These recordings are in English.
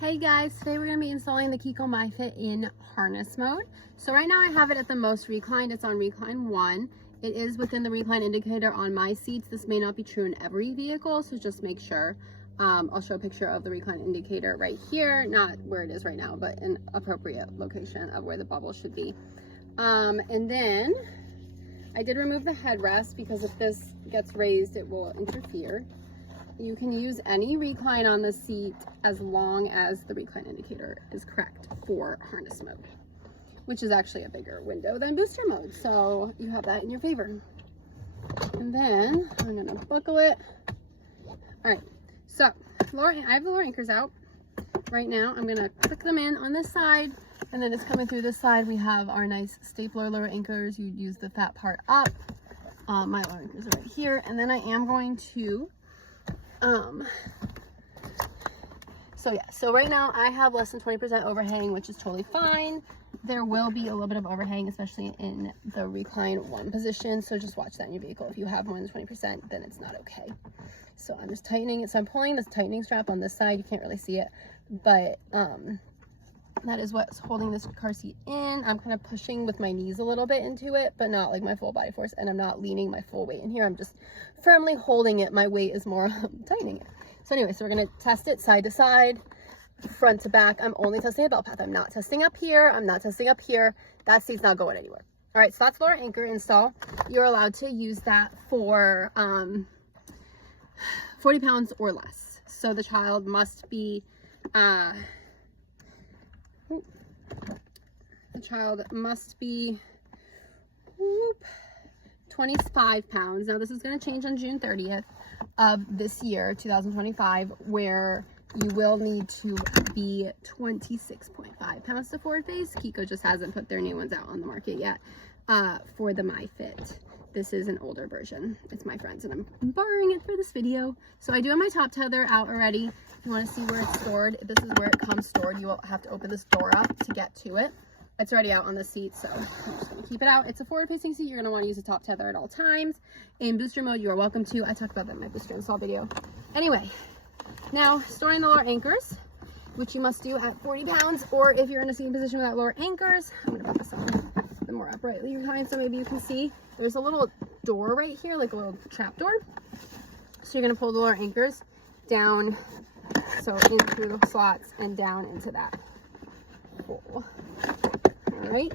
Hey guys, today we're going to be installing the Chicco Myfit in harness mode. So right now I have it at the most reclined. It's on recline 1. It is within the recline indicator on my seats. This may not be true in every vehicle, so just make sure. I'll show a picture of the recline indicator right here, not where it is right now, but an appropriate location of where the bubble should be. And then I did remove the headrest because if this gets raised, it will interfere. You can use any recline on the seat as long as the recline indicator is correct for harness mode, which is actually a bigger window than booster mode. So you have that in your favor. And then I'm gonna buckle it. All right, so I have the lower anchors out. Right now, I'm gonna click them in on this side, and then it's coming through this side. We have our nice stapler lower anchors. You use the fat part up. My lower anchors are right here. And then I am going to so right now I have less than 20% overhang, which is totally fine. There will be a little bit of overhang, especially in the recline 1 position. So just watch that in your vehicle. If you have more than 20%, then it's not okay. So I'm just tightening it. So I'm pulling this tightening strap on this side. You can't really see it, but that is what's holding this car seat in. I'm kind of pushing with my knees a little bit into it, but not like my full body force, and I'm not leaning my full weight in here. I'm just firmly holding it. My weight is more tightening it. So anyway, so we're going to test it side to side, front to back. I'm only testing a belt path. I'm not testing up here. I'm not testing up here. That seat's not going anywhere. All right, so that's lower anchor install. You're allowed to use that for 40 pounds or less. So the child must be the child must be 25 pounds. Now this is going to change on June 30th of this year, 2025, where you will need to be 26.5 pounds to forward face. Chicco just hasn't put their new ones out on the market yet for the Myfit. This is an older version. It's my friend's and I'm borrowing it for this video. So I do have my top tether out already. If you want to see where it's stored, this is where it comes stored. You will have to open this door up to get to it. It's already out on the seat, so I'm just going to keep it out. It's a forward-facing seat. You're going to want to use a top tether at all times. In booster mode, you are welcome to. I talked about that in my booster install video. Anyway, now storing the lower anchors, which you must do at 40 pounds, or if you're in a seating position without lower anchors, I'm going to put this on the more uprightly reclined so maybe you can see. There's a little door right here, like a little trap door. So you're going to pull the lower anchors down, so in through the slots and down into that hole. All right.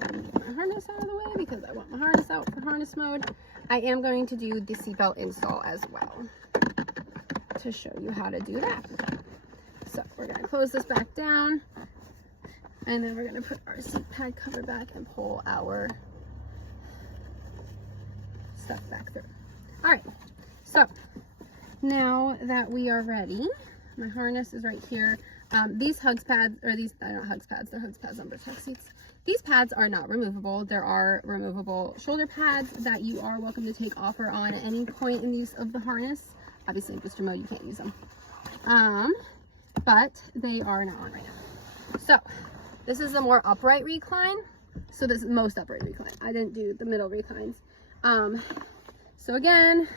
Get my harness out of the way because I want my harness out for harness mode. I am going to do the seatbelt install as well to show you how to do that. So we're going to close this back down, and then we're going to put our seat pad cover back and pull our stuff back through. All right, so now that we are ready, my harness is right here. These hugs pads, or these, they're not hugs pads, they're hugs pads on protect seats. These pads are not removable. There are removable shoulder pads that you are welcome to take off or on at any point in use of the harness. Obviously in booster mode, you can't use them. But they are not on right now. So this is the more upright recline. So this is most upright recline. I didn't do the middle reclines. So again,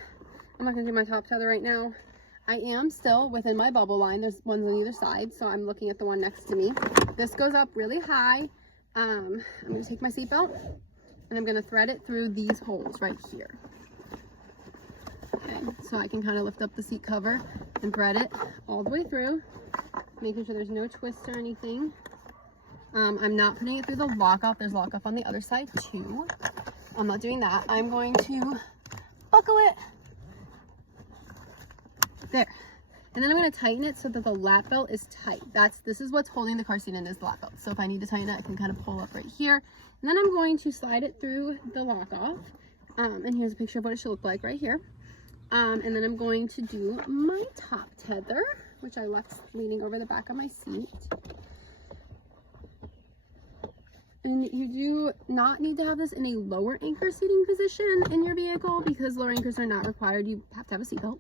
I'm not gonna do my top tether right now. I am still within my bubble line. There's ones on either side, so I'm looking at the one next to me. This goes up really high. I'm gonna take my seatbelt and I'm gonna thread it through these holes right here. Okay, so I can kind of lift up the seat cover and thread it all the way through, making sure there's no twists or anything. I'm not putting it through the lock-off. There's lock-off on the other side too. I'm not doing that. I'm going to buckle it there, and then I'm going to tighten it so that the lap belt is tight. This is what's holding the car seat in, is the lap belt. So if I need to tighten it, I can kind of pull up right here, and then I'm going to slide it through the lock-off. And here's a picture of what it should look like right here. And then I'm going to do my top tether, which I left leaning over the back of my seat. And you do not need to have this in a lower anchor seating position in your vehicle because lower anchors are not required. You have to have a seatbelt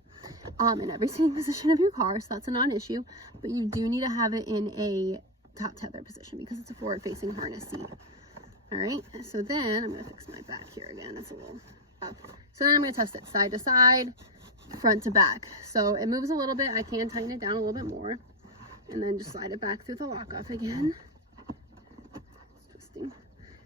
in every seating position of your car, so that's a non-issue. But you do need to have it in a top tether position because it's a forward-facing harness seat. All right, so then I'm gonna fix my back here again. It's a little up. So then I'm going to test it side to side, front to back. So it moves a little bit. I can tighten it down a little bit more and then just slide it back through the lock off again. Twisting.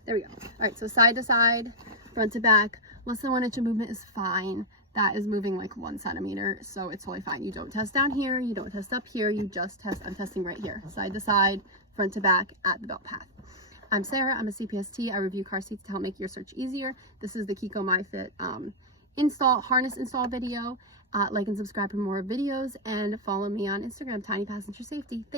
There we go. All right, so side to side, front to back, less than 1 inch of movement is fine. That is moving like 1 centimeter, so it's totally fine. You don't test down here, you don't test up here, you just test, I'm testing right here, side to side, front to back at the belt path. I'm Sarah, I'm a CPST. I review car seats to help make your search easier. This is the Chicco Myfit harness install video. Like and subscribe for more videos, and follow me on Instagram, Tiny Passenger Safety. Thank